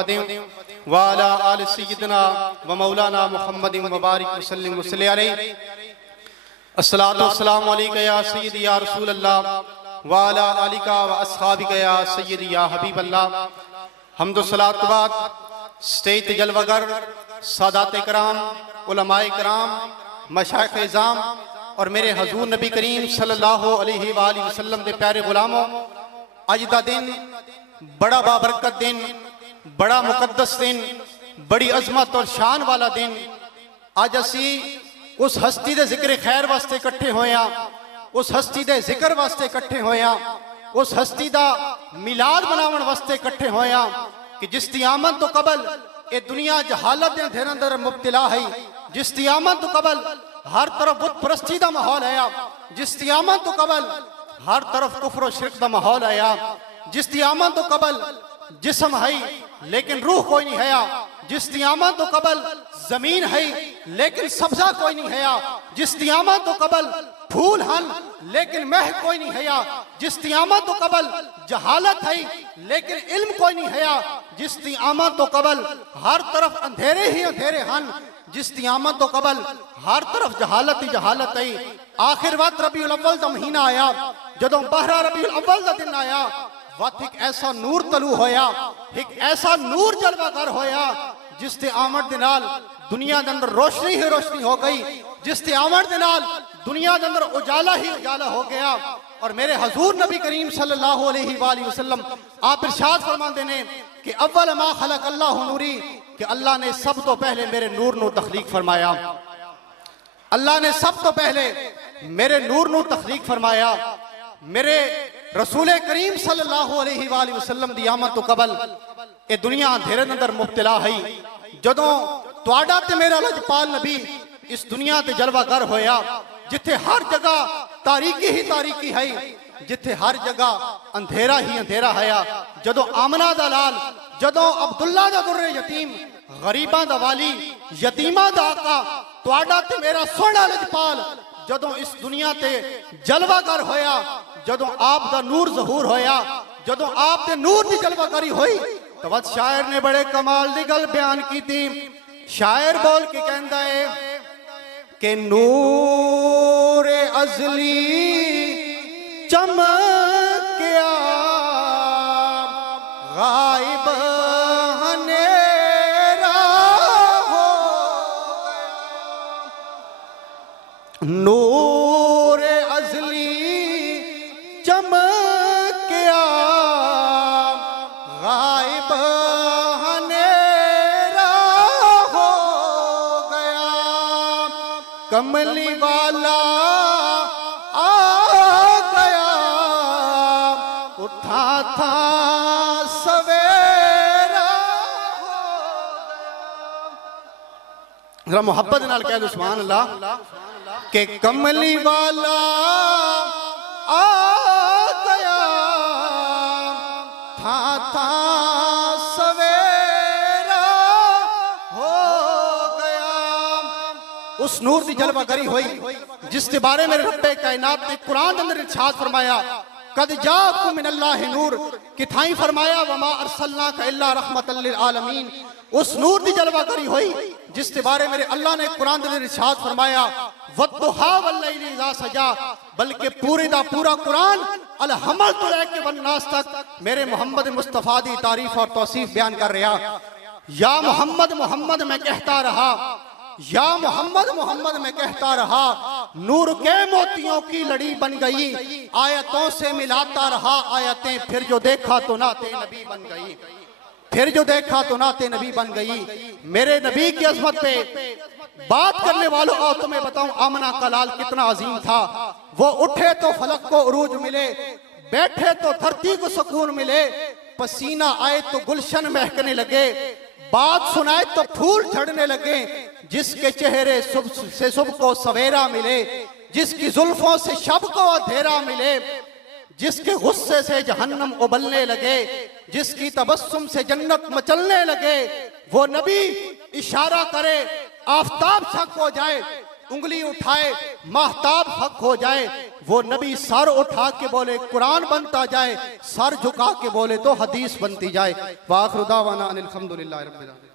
मुहम्मदिन व अला आलि सय्यिदिना व मौलाना मुहम्मदिन व बारिक वसल्लिम वसल्लि अलैहि। अस्सलातु वस्सलामु अलैका या सय्यिदी या रसूल अल्लाह व अला आलिका व अस्हाबिका या सय्यिदी या हबीब अल्लाह। हम्दो सलात के बाद स्टेज जलवागर सादात कराम, उलमाए कराम, मशाइख इज़ाम और मेरे हजूर नबी करीम सल्लल्लाहु अलैहि वसल्लम के प्यारे गुलामों, अज का दिन बड़ा बाबरकत दिन, बड़ा मुकद्दस दिन, बड़ी अजमत और शान वाला दिन। अज असी उस हस्ती के जिक्र खैर वास्ते इकट्ठे होए हैं, उस हस्ती के जिक्र वास्ते इकट्ठे होए हैं, उस हस्ती का मिलाद मनावन वास्ते इकट्ठे होए हैं कि जिसकी आमद तो कबल ये दुनिया जहालत के अंधेरे अंदर मुब्तला है, जिसकी आमद तो कबल हर तरफ बुत परस्ती का माहौल है, जिसकी आमद तो कबल हर तरफ कुफ्र और शिरक का माहौल है, जिसकी आमद तो कबल जिस्म है लेकिन रूह कोई नहीं है, जिसकी आमद तो कबल जमीन है लेकिन सब्जा कोई नहीं है, जिसकी आमद तो कबल फूल हन लेकिन महक कोई नहीं है, जिसकी आमद तो कबल जहालत है लेकिन इल्म कोई नहीं है, जिसकी आमद तो कबल हर तरफ अंधेरे ही अंधेरे हन, जिसकी आमद तो कबल हर तरफ जहालत ही जहालत है। आखिर वक्त रबीउल अव्वल का महीना आया, जदों बहरा रबीउल अव्वल का दिन आया, वत एक ऐसा नूर तलू होया, एक ऐसा नूर जलवागर होया जिसके आमद दे नाल दुनिया के अंदर रोशनी ही रोशनी हो गई, जिसके आमद दे नाल दुनिया के अंदर उजाला ही उजाला हो गया। और मेरे हजूर नबी करीम सल्लल्लाहु अलैहि वसल्लम आप इरशाद फरमाते ने कि अव्वल मा खलक अल्लाहु नूरी, कि अल्लाह ने सब तो पहले मेरे नूर नू तख्लीक फरमाया, अल्लाह ने सब तो पहले मेरे नूर नू तख्लीक फरमाया। मेरे रसूल करीम सल्लल्लाहु अलैहि वसल्लम दी आमद तो कबल ये दुनिया अंधेरे अंदर मुब्तला है। जदों तुहाडा ते मेरा लजपाल नबी इस दुनिया ते जलवागर होया, जिथे हर जगह तारीकी ही तारीकी है, जिथे हर जगह अंधेरा ही अंधेरा है, जदों आमना दा लाल, जदों अब्दुल्ला दा दुर्रे यतीम, गरीबां दा वाली, यतीमां दा आका, तुहाडा ते मेरा सोहना लजपाल जदों इस दुनिया ते जलवागर होया, जदों आप दा नूर ज़हूर होया, जदों आप दे नूर दी जलवागरी हुई, तो वत शायर ने बड़े कमाल दी गल बयान की थी। शायर बोल के कहंदा है कि नूर अज़ली चमकिया गायब हनेरा हो गया, नूर अज़ली चमकिया गायब हनेरा हो गया, कमली वाला आ गया, उठा था सवेरा हो गया। जरा मोहब्बत नाल कह दो सुभान अल्लाह के कमली वाला आ गया, था सवेरा हो गया। उस नूर की जलवागरी हुई जिसके बारे में रब्बे कायनात ने कुरान के अंदर इरशाद फरमाया, कद जाकुम मिनल्लाहि नूर, कि थाई फरमाया वमा अरसलनाका इल्ला रहमतल लिल आलमीन। उस नूर की जलवागरी हुई जिसके बारे में अल्लाह ने कुरान के अंदर इरशाद फरमाया, वद्दुहा वल्लैलि इज़ा सजा, बल्कि पूरे दा पूरा कुरान अल हमल तो लेके वन्नास तक मेरे मोहम्मद मुस्तफ़ा दी तारीफ और तौसीफ बयान कर रहा। या मोहम्मद मोहम्मद मैं कहता रहा, या मोहम्मद मोहम्मद मैं कहता रहा, नूर के मोतियों की लड़ी बन गई, आयतों से मिलाता रहा आयतें, फिर जो देखा तो नाते नबी बन गई, फिर जो देखा तो नाते नबी बन गई। मेरे नबी की अजमत पे बात करने वालों आओ तुम्हें बताऊं आमना का लाल कितना अजीम था। वो उठे तो फलक को उरूज मिले, बैठे तो धरती को सुकून मिले, पसीना आए तो गुलशन महकने लगे, बात सुनाए तो फूल झड़ने लगे, जिसके चेहरे सुबह से सुबह को सवेरा मिले, जिसकी जुल्फों से शब को अंधेरा मिले, जिसके गुस्से से जहन्नम उबलने लगे, जिसकी तबस्सुम से जन्नत मचलने लगे, वो नबी इशारा करे आफताब शक हो जाए, उंगली उठाए महताब हक हो जाए, वो नबी सर उठा के बोले कुरान बनता जाए, सर झुका के बोले तो हदीस बनती जाए। वाखिर दावाना अनिल हम्दुलिल्लाहि रब्बिल आलमीन।